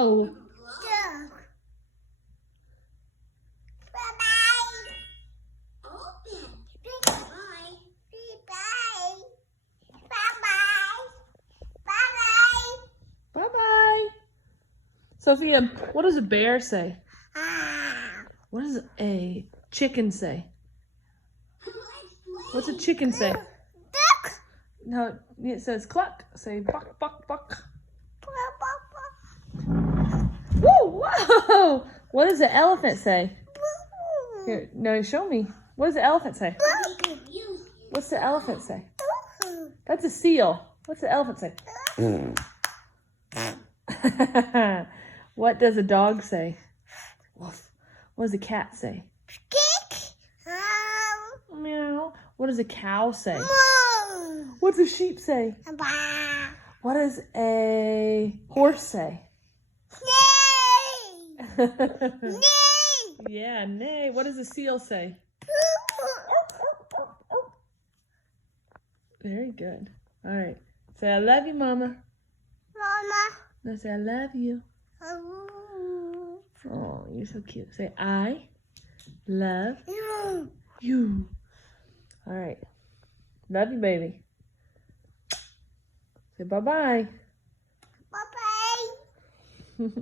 Uh-oh. Bye-bye. Open. Bye. Bye-bye. Bye-bye. Bye-bye. Bye-bye. Sophia, what does a bear say? Ah. What does a chicken say? What's a chicken say? Duck. No, it says cluck. Say buck, buck, buck. Woo! Whoa! What does the elephant say? Here, no, show me. What does the elephant say? What's the elephant say? That's a seal. What's the elephant say? What does a dog say? Woof. What does a cat say? Meow. What does a cow say? What does a sheep say? What does a horse say? Yeah, neigh. What does a seal say? Very good. All right. Say, I love you, Mama. Mama. No, say, I love you. Oh, you're so cute. Say, I love you. All right. Love you, baby. Say bye-bye.